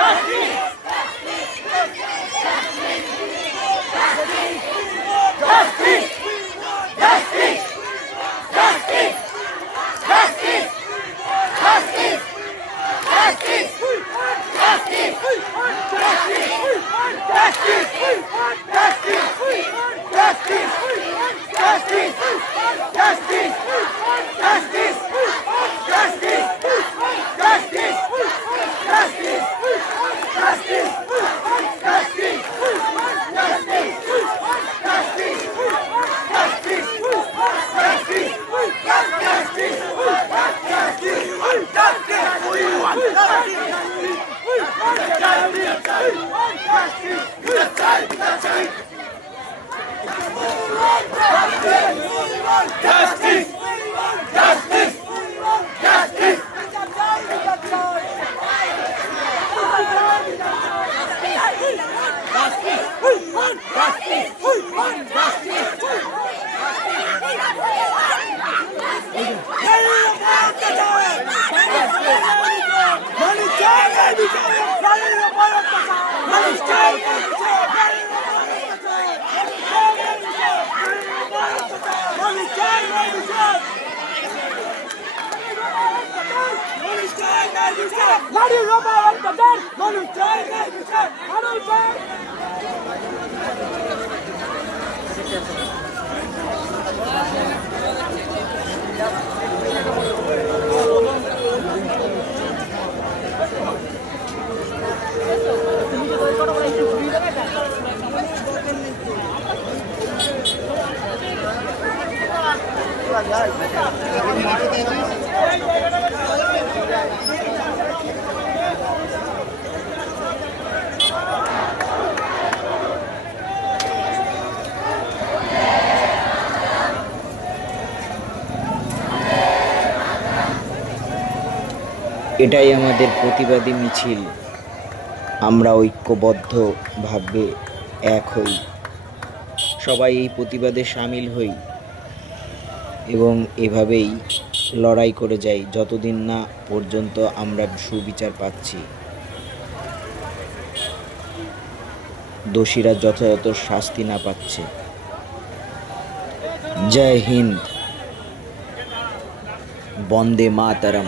Justice! Justice! Justice! Ladies, Robert, Ladies, এটাই আমাদের প্রতিবাদী মিছিল। আমরা ঐক্যবদ্ধভাবে এক হই। সবাই এই প্রতিবাদে সামিল হই। এবং এভাবেই লড়াই করে যাই যতদিন না পর্যন্ত আমরা সুবিচার পাচ্ছি। দোষীরা যথাযথ শাস্তি না পাচ্ছে। জয় হিন্দ। বন্দে মাতারম।